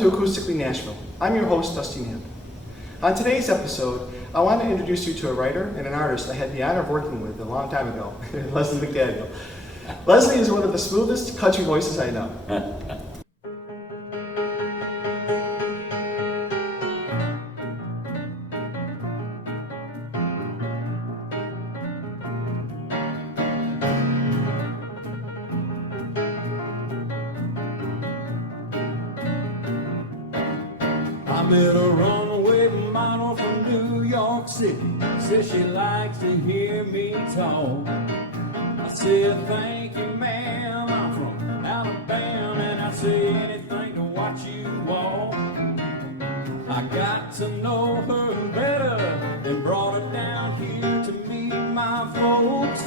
to Acoustically Nashville. I'm your host, Dusty Knapp. On today's episode, I want to introduce you to a writer and an artist I had the honor of working with a long time ago, Lesley McDaniel. Lesley is one of the smoothest country voices I know. I met a runaway model from New York City. Says she likes to hear me talk. I said, thank you, ma'am. I'm from Alabama, and I say anything to watch you walk. I got to know her better and brought her down here to meet my folks.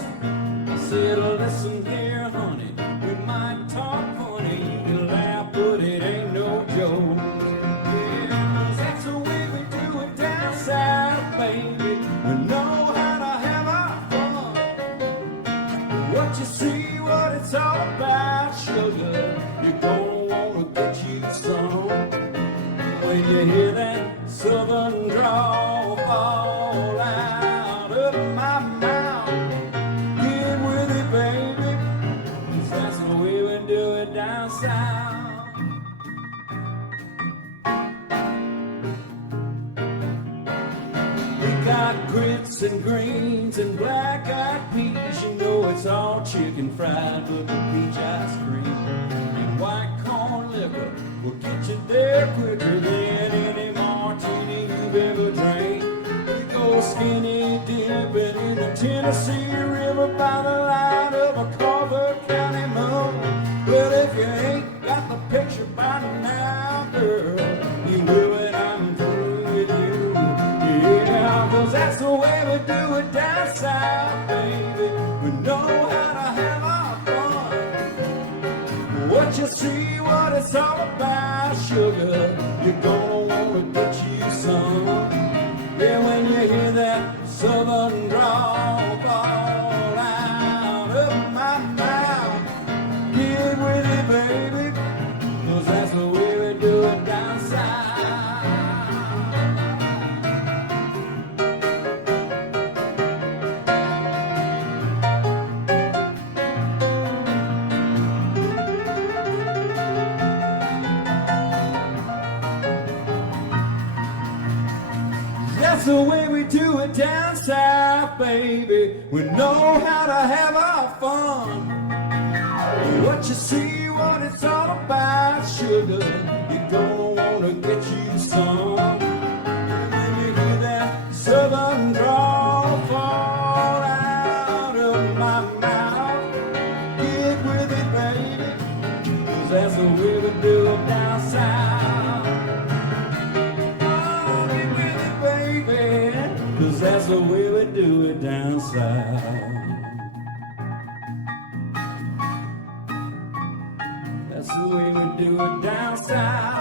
I said, listen here, honey, we might talk funny. You can laugh, but it ain't no joke. South, baby, we know how to have our fun. What you see, what it's all about, sugar, you're gonna wanna get you some. When you hear that southern drawl fall out of my mouth, get with it, baby, 'cause that's the way we do it down south. Got grits and greens and black-eyed peas. You know it's all chicken fried with the peach ice cream. And white corn liquor will get you there quicker than any martini you've ever drank. We go skinny dipping in the Tennessee River by the light of a Carver County moon. But if you ain't got the picture by now, girl, you will and I'm through with you. Yeah, 'cause that's the way we do it down south, baby. We know how to have our fun. What you see, what it's all about, sugar, you're gonna wanna get you some. Yeah, when you hear that southern drawl fall out of my mouth, get with it, baby, 'cause that's the way we do it down south. That's the way we do it down south, baby. We know how to have our fun. What you see, what it's all about, sugar, you're gonna wanna get you some. When you hear that southern drawl fall out of my mouth, get with it, baby, 'cause that's the way we do it down south. 'Cause that's the way we do it down south. That's the way we do it down south.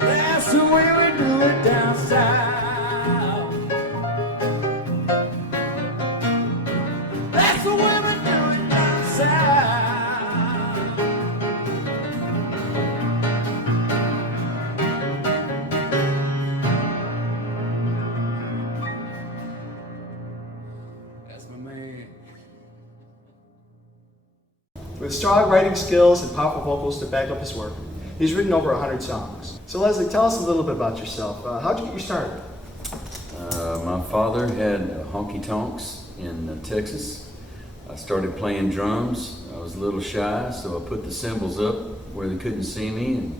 That's the way we do it down south. That's the way we do it down south. With strong writing skills and powerful vocals to back up his work, he's written over 100 songs. So Lesley, tell us a little bit about yourself. How'd you get your start? My father had honky tonks in Texas. I started playing drums. I was a little shy, so I put the cymbals up where they couldn't see me,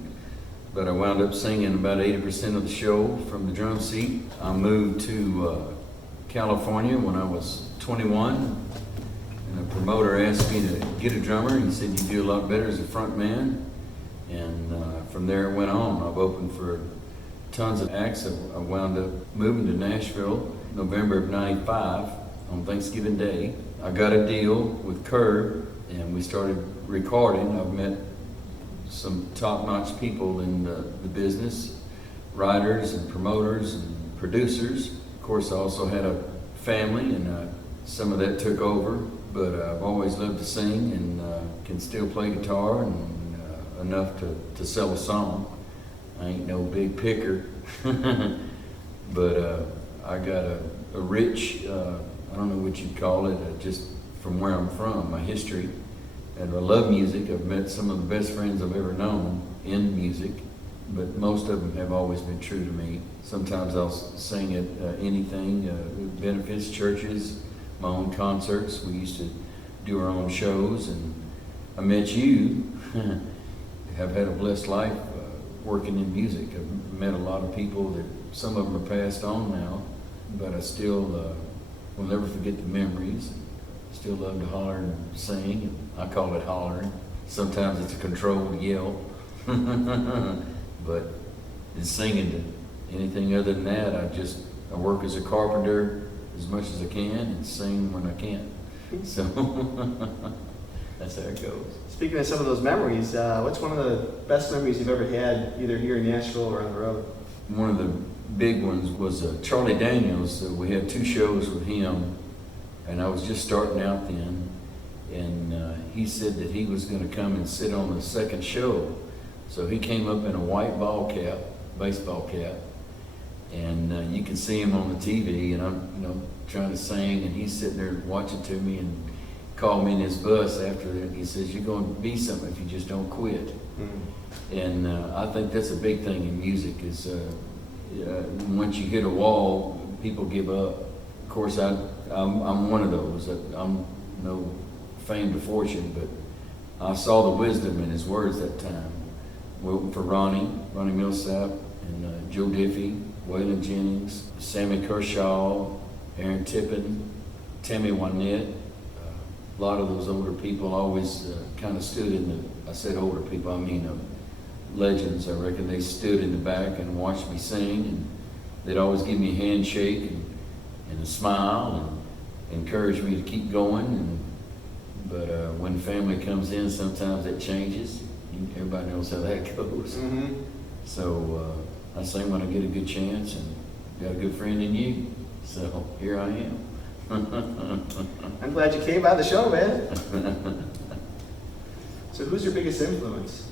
but I wound up singing about 80% of the show from the drum seat. I moved to California when I was 21. And the promoter asked me to get a drummer. He said, you do a lot better as a front man. And from there it went on. I've opened for tons of acts. I wound up moving to Nashville November of '95 on Thanksgiving Day. I got a deal with Curb and we started recording. I've met some top-notch people in the business, writers and promoters and producers. Of course, I also had a family and some of that took over. But I've always loved to sing and can still play guitar and enough to sell a song. I ain't no big picker, but I got a rich, I don't know what you'd call it, just from where I'm from, my history. And I love music. I've met some of the best friends I've ever known in music, but most of them have always been true to me. Sometimes I'll sing at anything, benefits, churches, my own concerts. We used to do our own shows, and I met you. Have had a blessed life working in music. I've met a lot of people that some of them are passed on now, but I still will never forget the memories. Still love to holler and sing. I call it hollering. Sometimes it's a controlled yell, but in singing to anything other than that, I work as a carpenter as much as I can and sing when I can. So that's how it goes. Speaking of some of those memories, what's one of the best memories you've ever had, either here in Nashville or on the road? One of the big ones was Charlie Daniels. We had 2 shows with him, and I was just starting out then, and he said that he was going to come and sit on the second show. So he came up in a white baseball cap, and you can see him on the TV, and I'm trying to sing, and he's sitting there watching to me, and called me in his bus after it. He says, "You're going to be something if you just don't quit." And I think that's a big thing in music is once you hit a wall, people give up. Of course, I'm one of those. I'm no fame to fortune, but I saw the wisdom in his words that time. For Ronnie Millsap, and Joe Diffie, Waylon Jennings, Sammy Kershaw, Aaron Tippin, Tammy Wynette. A lot of those older people always kind of stood I said older people, I mean legends. I reckon they stood in the back and watched me sing, and they'd always give me a handshake and a smile and encourage me to keep going. But when family comes in, sometimes it changes. Everybody knows how that goes. Mm-hmm. So I sing when I get a good chance, and got a good friend in you. So here I am. I'm glad you came by the show, man. So who's your biggest influence?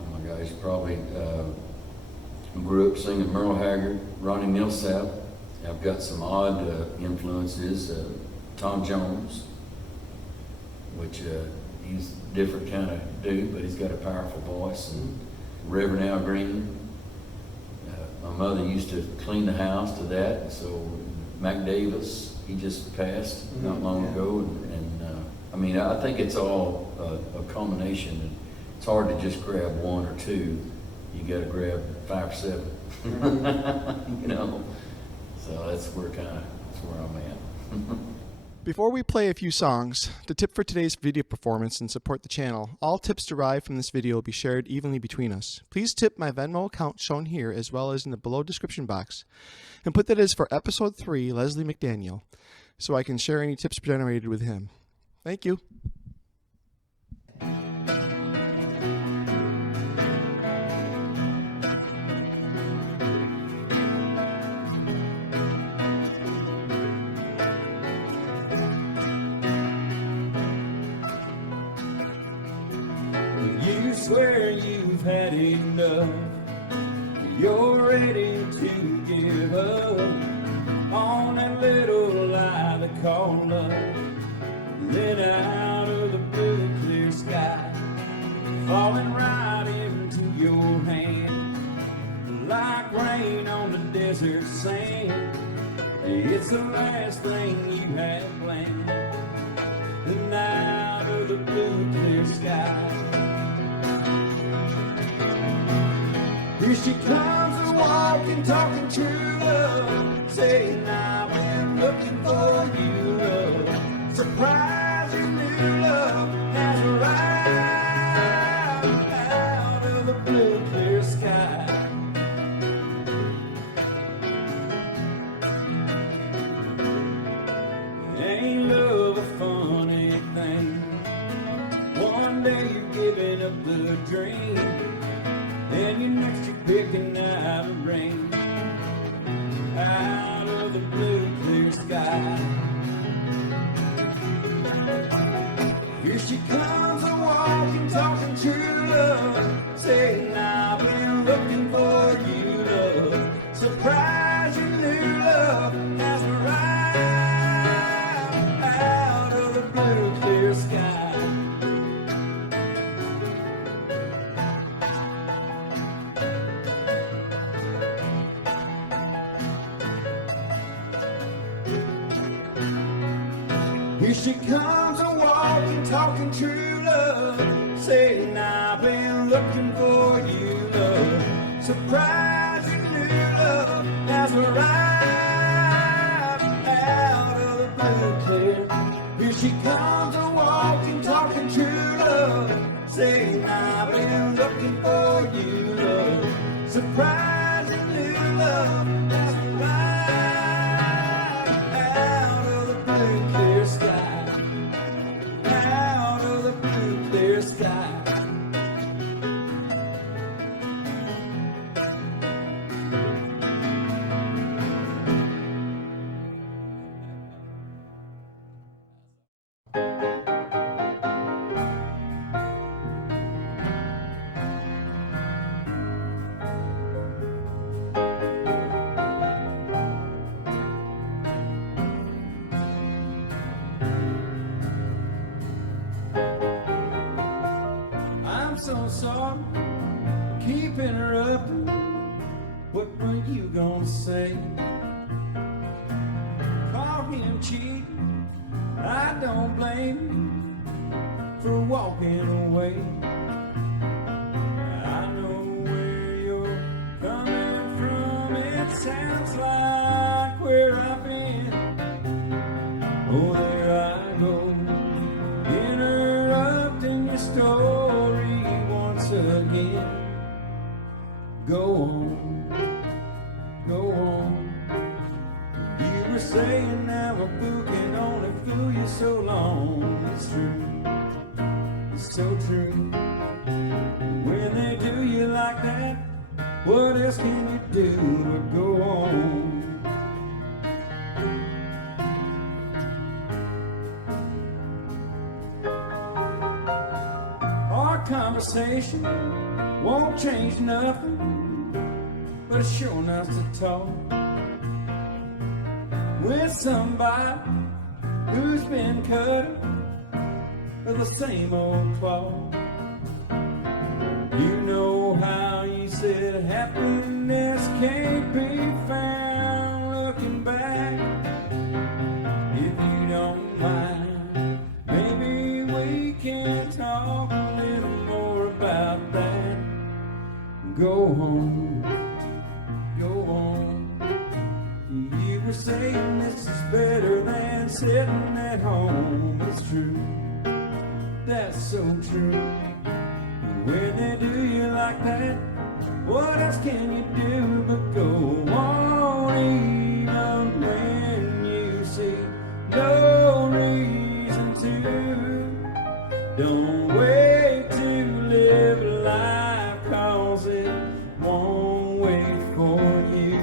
Oh my gosh, probably grew up singing Merle Haggard, Ronnie Millsap. I've got some odd influences. Tom Jones, which he's a different kind of dude, but he's got a powerful voice. And Reverend Al Green. My mother used to clean the house to that, so Mac Davis, he just passed not long ago, and I mean, I think it's all a combination. It's hard to just grab one or two. You got to grab 5 or 7, So that's where I'm at. Before we play a few songs, the tip for today's video performance and support the channel. All tips derived from this video will be shared evenly between us. Please tip my Venmo account shown here as well as in the below description box, and put that as for episode 3, Lesley McDaniel, so I can share any tips generated with him. Thank you. You swear you've had enough, you're ready to give up on that little lie they call love. Then out of the blue clear sky, falling right into your hand, like rain on the desert sand. It's the last thing you had planned. Then out of the blue clear sky, here she comes, a walking, talking true love, saying I've been looking for you, love. Surprise, your new love has arrived out of the blue clear sky. Ain't love a funny thing? One day you're giving up the dream, and your next you're picking out a ring out of the blue clear sky. Here she comes a walking, talking true love, saying I've been looking for you, love. Surprise, your new love has arrived out of the blue, clear sky. Here she comes a walking, talking true love, saying I've been looking for you, love. Surprise, your new love has arrived out of the blue clear. Here she comes a walking, talking true love, saying I've been looking for you, love. Surprise, your new love has arrived out of the blue clear sky. Out of the blue clear sky. I'm so sorry, keep interrupting. What were you gonna say? Call him cheating, I don't blame him for walking away. I know where you're coming from, it sounds like where I've been. Oh, there I go, interrupting your story once again. Go on, go on. You were saying now a fool can only fool you so long. It's true, it's so true. When they do you like that, what else can you do but go on? Our conversation won't change nothing, but it's sure nice to talk with somebody who's been cut with the same old cloth. You know how you said happiness can't be found looking back. If you don't mind, maybe we can talk a little more about that. Go home, go on. You were saying this is better than sitting at home. It's true, that's so true. When they do you like that, what else can you do but go on? Even when you see no reason to. Don't wait to live life, 'cause it won't wait for you.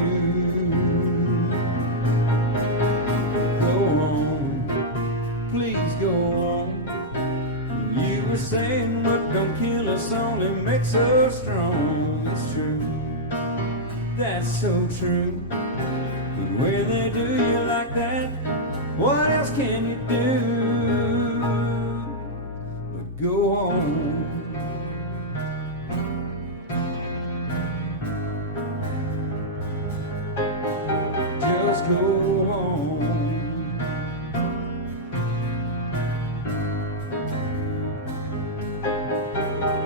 Go on, please go on. You were saying what don't kill us only makes us strong. It's true, that's so true. But when they do you like that, what else can you do but go on? Just go on.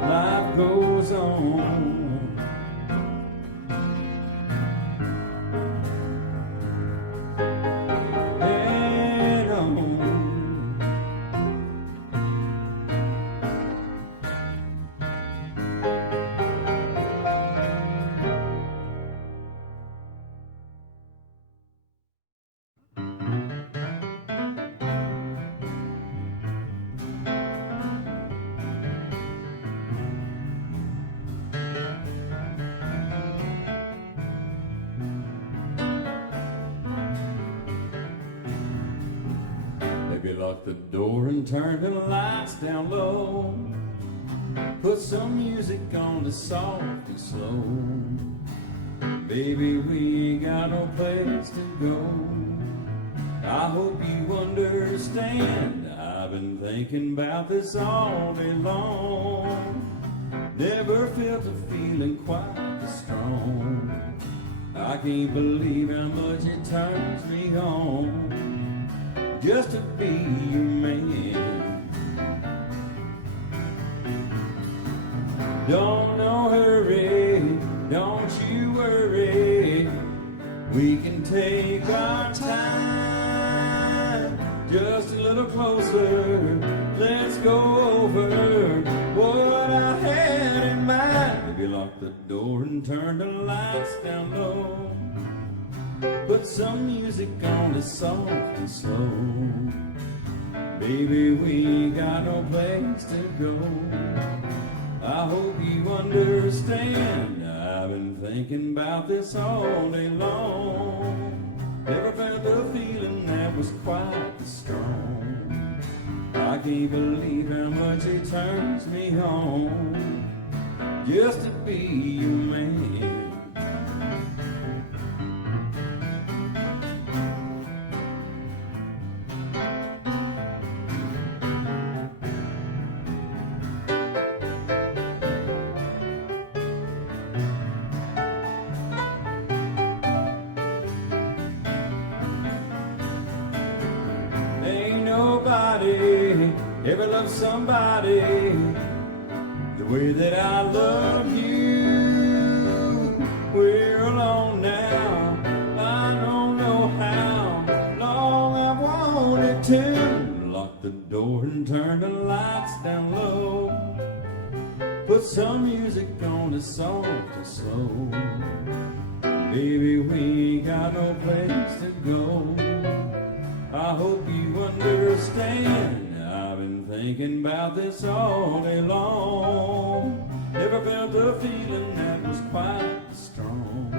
Life goes on. And on. locked the door and turned the lights down low. Put some music on that's soft and slow. Baby, we ain't got no place to go. I hope you understand. I've been thinking about this all day long. Never felt a feeling quite as strong. I can't believe how much it turns me on just to be your man. Don't no hurry, don't you worry. We can take our time just a little closer. Let's go over what I had in mind. Maybe lock the door and turn the lights down low. Put some music on that's soft and slow. Baby, we ain't got no place to go. I hope you understand. I've been thinking about this all day long. Never felt a feeling that was quite as strong. I can't believe how much it turns me on just to be your man. Ever love somebody the way that I love you. We're alone now, I don't know how long I've wanted to. Lock the door and turn the lights down low. Put some music on that's soft and slow. Baby, we ain't got no place to go. I hope you understand. I've been thinking about this all day long. Never felt a feeling that was quite strong.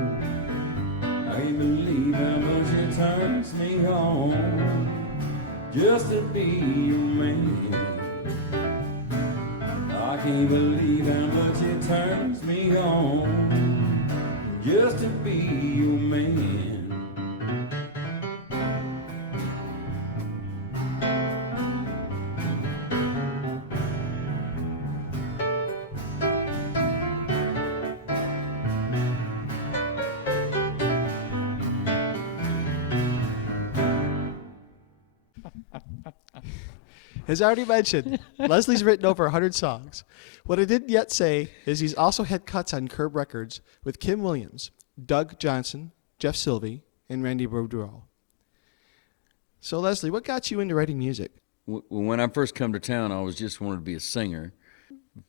I can't believe how much it turns me on just to be your man. I can't believe how much it turns me on just to be your man. As already mentioned, Lesley's written over 100 songs. What I didn't yet say is he's also had cuts on Curb Records with Kim Williams, Doug Johnson, Jeff Sylvie, and Randy Boudreau. So Lesley, what got you into writing music? When I first come to town, I always just wanted to be a singer.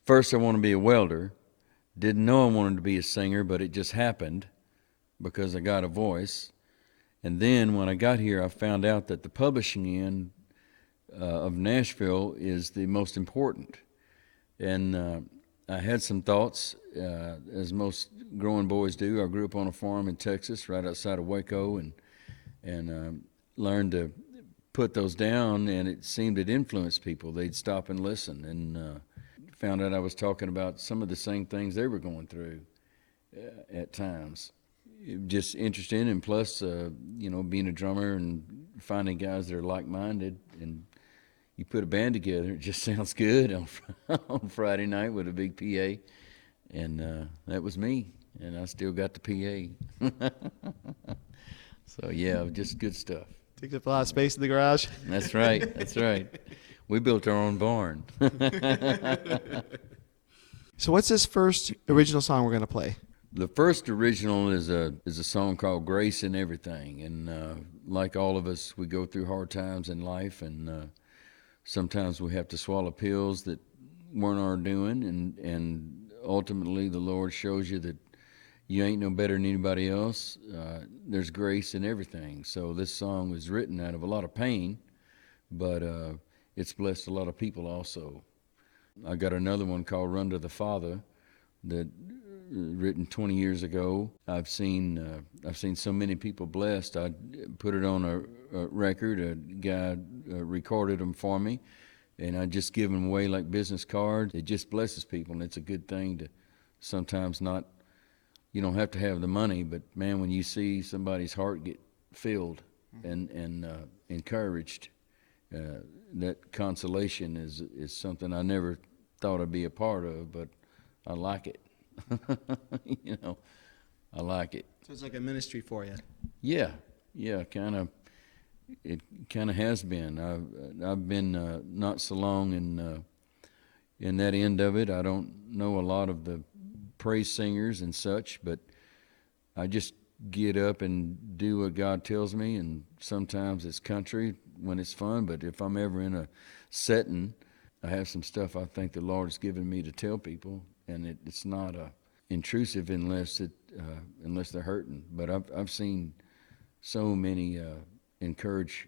First, I wanted to be a welder. Didn't know I wanted to be a singer, but it just happened because I got a voice. And then when I got here, I found out that the publishing end of Nashville is the most important. And I had some thoughts, as most growing boys do. I grew up on a farm in Texas right outside of Waco and learned to put those down, and it seemed it influenced people. They'd stop and listen, and found out I was talking about some of the same things they were going through at times. Just interesting, and plus, being a drummer and finding guys that are like-minded, and you put a band together, it just sounds good on Friday night with a big PA, and that was me, and I still got the PA. So yeah, just good stuff. Takes up a lot of space in the garage. That's right. That's right. We built our own barn. So what's this first original song we're going to play? The first original is a song called Grace in Everything. And like all of us, we go through hard times in life, and sometimes we have to swallow pills that weren't our doing, and ultimately the Lord shows you that you ain't no better than anybody else. There's grace in everything. So this song was written out of a lot of pain, but it's blessed a lot of people also. I got another one called Run to the Father that written 20 years ago. I've seen so many people blessed. I put it on a record. A guy recorded them for me, and I just give them away like business cards. It just blesses people, and it's a good thing to sometimes not, you don't have to have the money, but man, when you see somebody's heart get filled and encouraged, that consolation is something I never thought I'd be a part of, but I like it. You know, I like it. So it's like a ministry for you. Yeah, kind of. It kind of has been. I've been not so long in that end of it. I don't know a lot of the praise singers and such, but I just get up and do what God tells me, and sometimes it's country when it's fun, but if I'm ever in a setting, I have some stuff I think the Lord has given me to tell people, and it's not intrusive unless they're hurting. But I've seen so many encouraged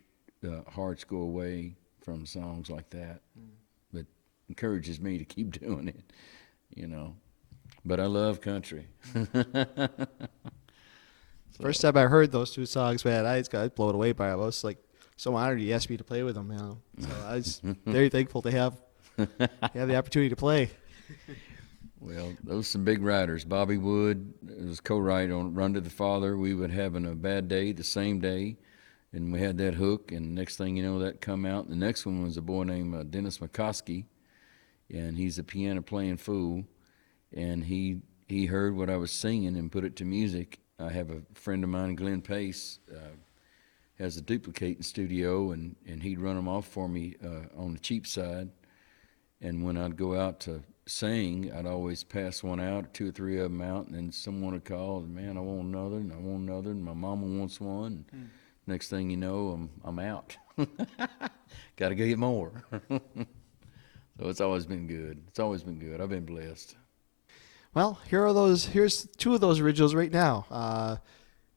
hearts go away from songs like that. That encourages me to keep doing it, you know. But I love country. First time I heard those two songs, man, I just got blown away by them. I was like so honored he asked me to play with them, you know. So I was very thankful to have the opportunity to play. Well, those some big writers. Bobby Wood was co-writer on Run to the Father. We would having a bad day the same day, and we had that hook, and next thing you know, that come out. The next one was a boy named Dennis Matkowski, and he's a piano playing fool, and he heard what I was singing and put it to music. I have a friend of mine, Glenn Pace, has a duplicating studio, and he'd run them off for me on the cheap side. And when I'd go out to sing, I'd always pass one out, or two or three of them out, and then someone would call, man, I want another, and I want another, and my mama wants one. And next thing you know, I'm out. Got to go get more. So it's always been good. It's always been good. I've been blessed. Well, here's two of those originals right now.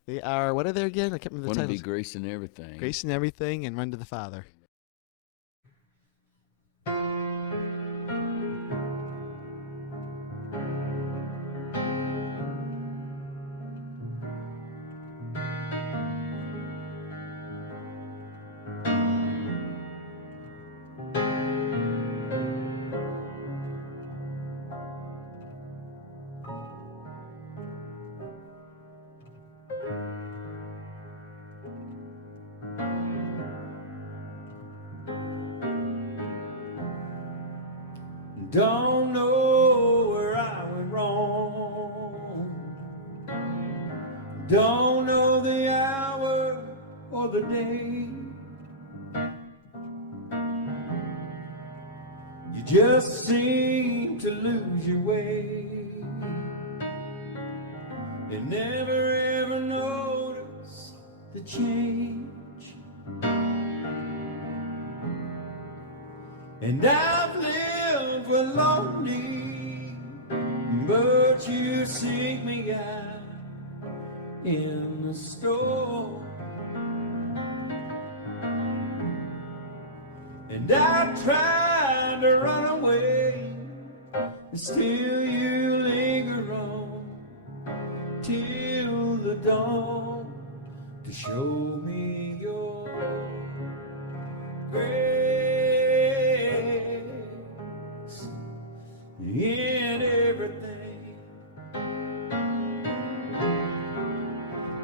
They are, what are they again? I can't remember the Wouldn't it titles. be Grace and Everything? Grace and Everything and Run to the Father. Don't know where I went wrong. Don't know the hour or the day. You just seem to lose your way and never ever notice the change. And I've lived for lonely, but you seek me out in the storm. And I tried to run away, and still you linger on till the dawn to show me your grace in everything.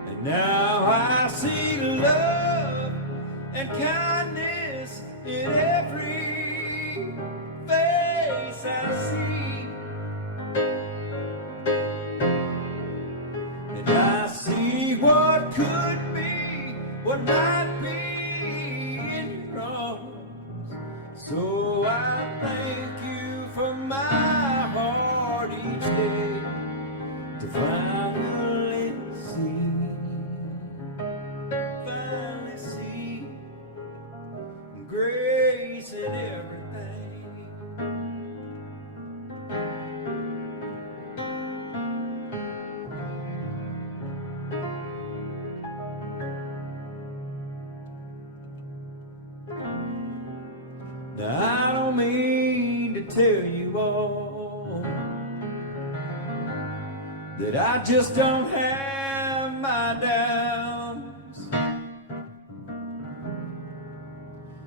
And now I see love and kindness in every face I see. And I see what could be, what might be in your arms. So I thank you for my heart each day to finally see grace in everything. Now I don't mean to tell you all that I just don't have my downs.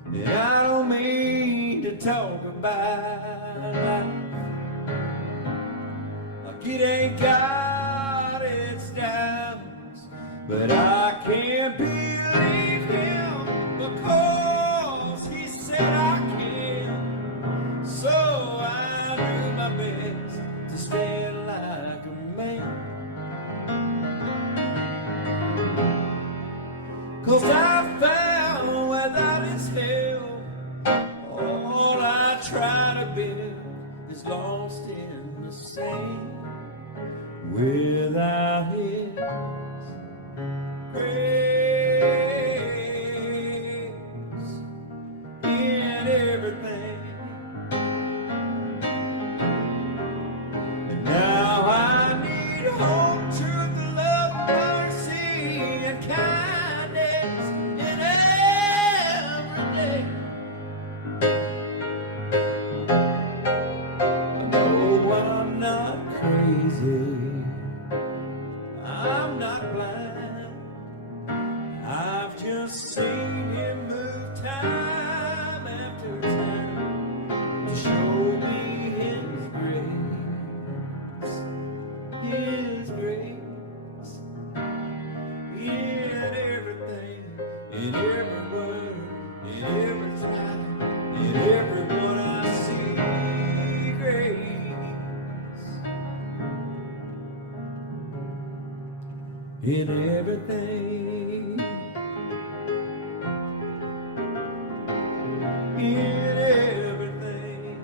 And to talk about life like it ain't got its downs, but I can't believe him because he said I can. So I do my best to stand like a man, 'cause I found without his help all I try to build is lost in the sand. Without his grace in everything, and now I need hope, truth, love, mercy, and kindness in every day. I know I'm not crazy, I'm not blind, I've just seen him move time after time to show me his grace in everything, in every word, in every time, in everyone I see grace. In everything, in everything,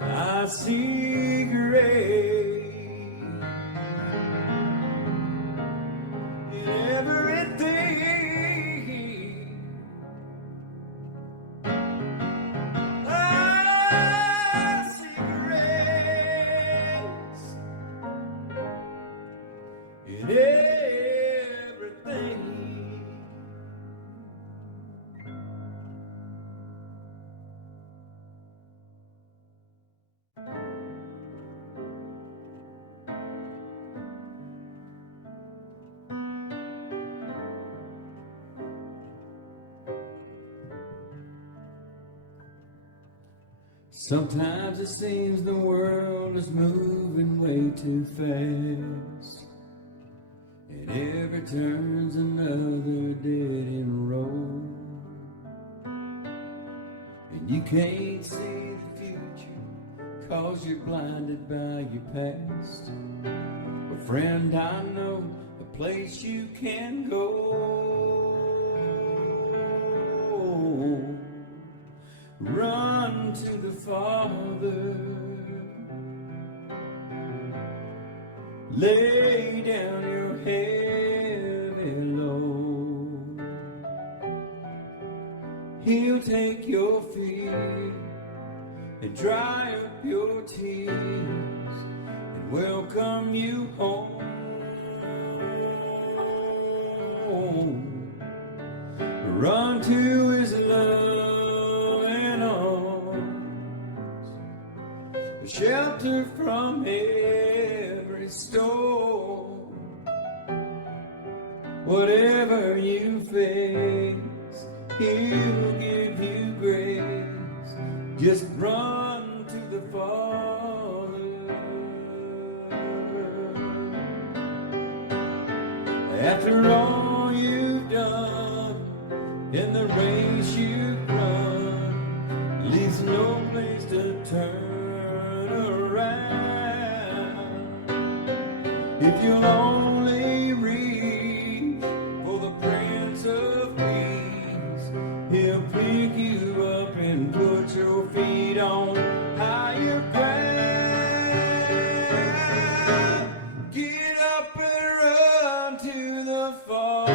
I see grace. In everything, I see grace. In everything. Sometimes it seems the world is moving way too fast, and every turn's another dead-end road, and you can't see the future 'cause you're blinded by your past. But friend, I know a place you can go. Run to the Father, lay down your heavy load. He'll take your fear and dry up your tears and welcome you home. Run to his loving arms, shelter from every storm. Whatever you face, he'll give you grace. Just run to the Father. After all you've done in the race you've run, leaves no place to turn around. If you'll only reach for the Prince of Peace, he'll pick you up and put your feet on higher ground. Get up and run to the Father.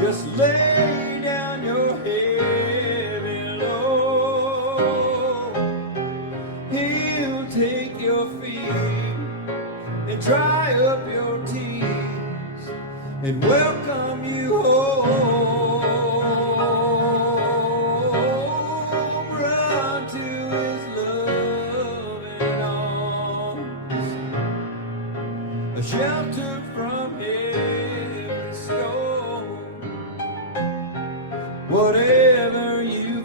Just lay down your heavy load. He'll take your feet and dry up your tears and welcome you home. Run to his loving arms, a shelter from every storm.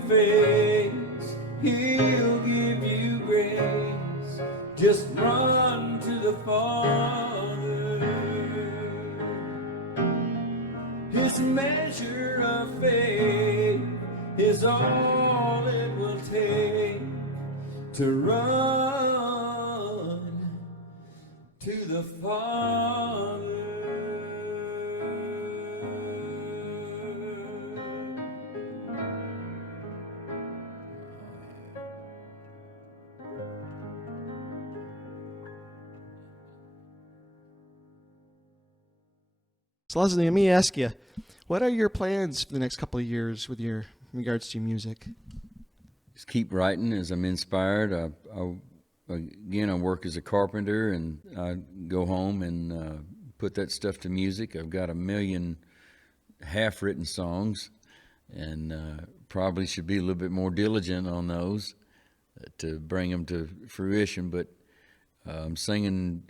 face, he'll give you grace. Just run to the Father. His measure of faith is all it will take to run to the Father. So Lesley, let me ask you, what are your plans for the next couple of years with your in regards to your music? Just keep writing as I'm inspired. I work as a carpenter, and I go home and put that stuff to music. I've got 1 million half-written songs, and probably should be a little bit more diligent on those to bring them to fruition. But I'm singing,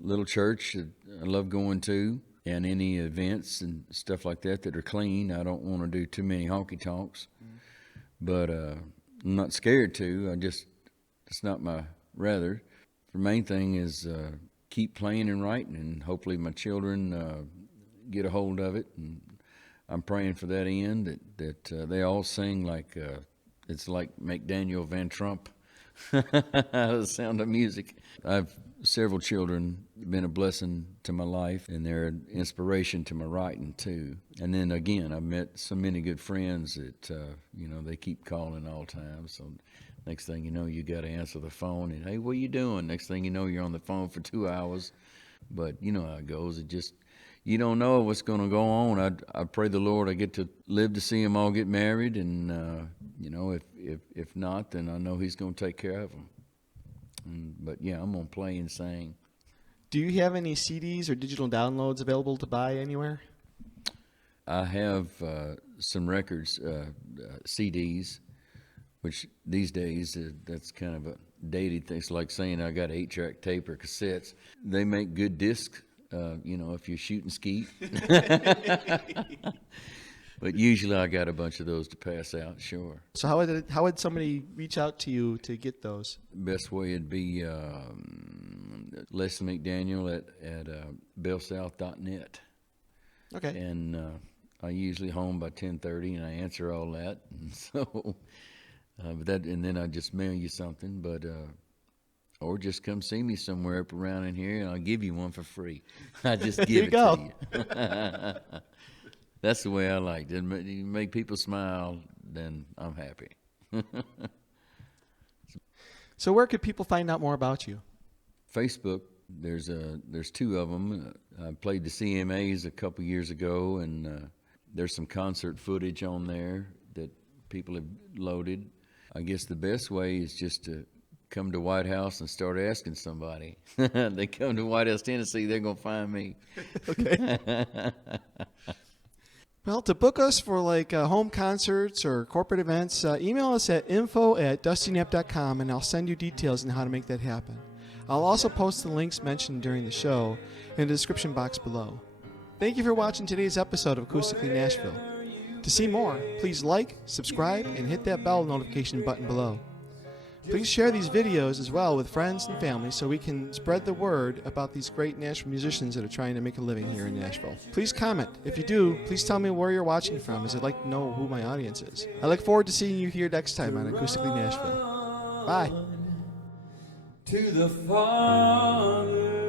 little church that I love going to, and any events and stuff like that are clean. I don't want to do too many honky-tonks, but I'm not scared to. It's not my rather. The main thing is keep playing and writing, and hopefully my children get a hold of it. And I'm praying for that end, that they all sing like it's like McDaniel Van Trump, the sound of music. I've several children, been a blessing to my life, and they're an inspiration to my writing too. And then again, I've met so many good friends that they keep calling all the time. So next thing you know, you got to answer the phone and, hey, what are you doing? Next thing you know, you're on the phone for 2 hours. But you know how it goes. You don't know what's going to go on. I pray the Lord I get to live to see them all get married, and if not, then I know He's going to take care of them. But yeah, I'm going to play and sing. Do you have any CDs or digital downloads available to buy anywhere? I have some records, CDs, which these days that's kind of a dated thing. It's like saying I got 8-track tape or cassettes. They make good discs, if you're shooting skeet. But usually I got a bunch of those to pass out, sure. So how would somebody reach out to you to get those? Best way would be Lesley McDaniel at bellsouth.net. Okay. And I usually home by 10:30, and I answer all that. And so, and then I just mail you something, or just come see me somewhere up around in here, and I'll give you one for free. I just give it to you. That's the way I like it. You make people smile, then I'm happy. So where could people find out more about you? Facebook. There's 2 of them. I played the CMAs a couple years ago, and there's some concert footage on there that people have loaded. I guess the best way is just to come to White House and start asking somebody. They come to White House, Tennessee, they're going to find me. Okay. Well, to book us for home concerts or corporate events, email us at info@dustyknapp.com, and I'll send you details on how to make that happen. I'll also post the links mentioned during the show in the description box below. Thank you for watching today's episode of Acoustically Nashville. To see more, please like, subscribe, and hit that bell notification button below. Please share these videos as well with friends and family so we can spread the word about these great Nashville musicians that are trying to make a living here in Nashville. Please comment. If you do, please tell me where you're watching from, as I'd like to know who my audience is. I look forward to seeing you here next time on Acoustically Nashville. Bye. To the Father.